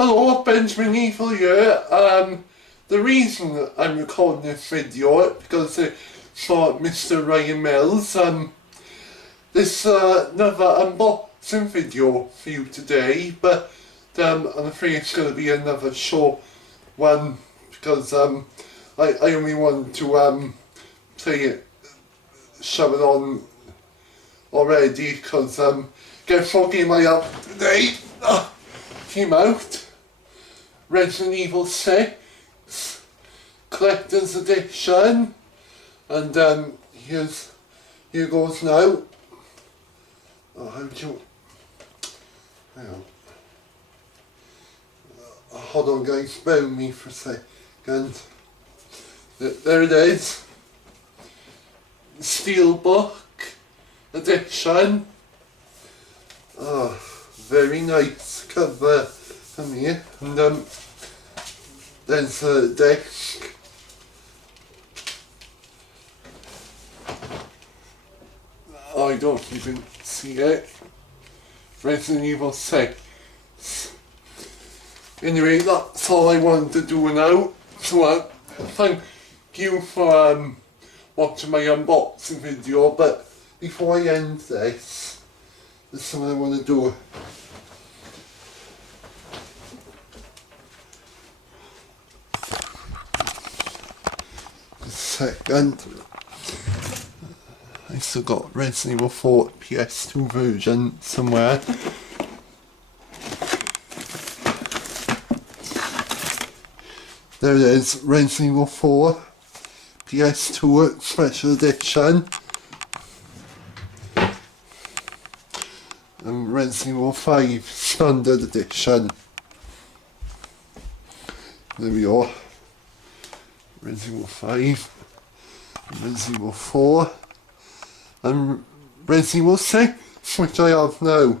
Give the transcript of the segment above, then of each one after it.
Hello, Benjamin Evil here. The reason I'm recording this video is because I saw Mr. Ryan Mills. This another unboxing video for you today, but I'm afraid it's going to be another short one because I only want to play it, shove it on already because guess what game I have today came out. Resident Evil 6 Collector's Edition, and here goes now. Oh, how do you... hang on. Hold on guys, bear with me for a second. There it is. Steelbook Edition. Oh, very nice cover. Come here, and there's the desk. I don't even see it. Resident Evil 6. Anyway, that's all I wanted to do now. So thank you for watching my unboxing video. But before I end this, there's something I want to do. Second, I still got Resident Evil 4 PS2 version somewhere. There it is, Resident Evil 4 PS2 Special Edition, and Resident Evil 5 Standard Edition. There we are. Resident Evil 5, Resident Evil 4, and Resident Evil 6, which I have now.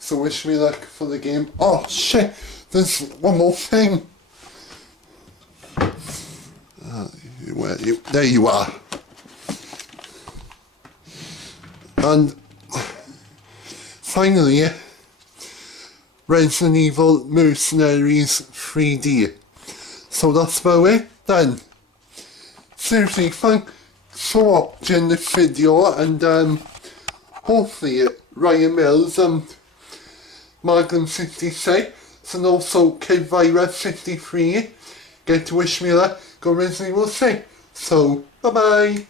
So wish me luck for the game. Oh shit, there's one more thing. There you are. And finally, Resident Evil Mercenaries 3D. So that's about it then. Seriously, thanks for watching this video, and hopefully Ryan Mills and Magnum 66 and also Kid Virus 53 get to wish me luck on Resident Evil 6. So bye bye.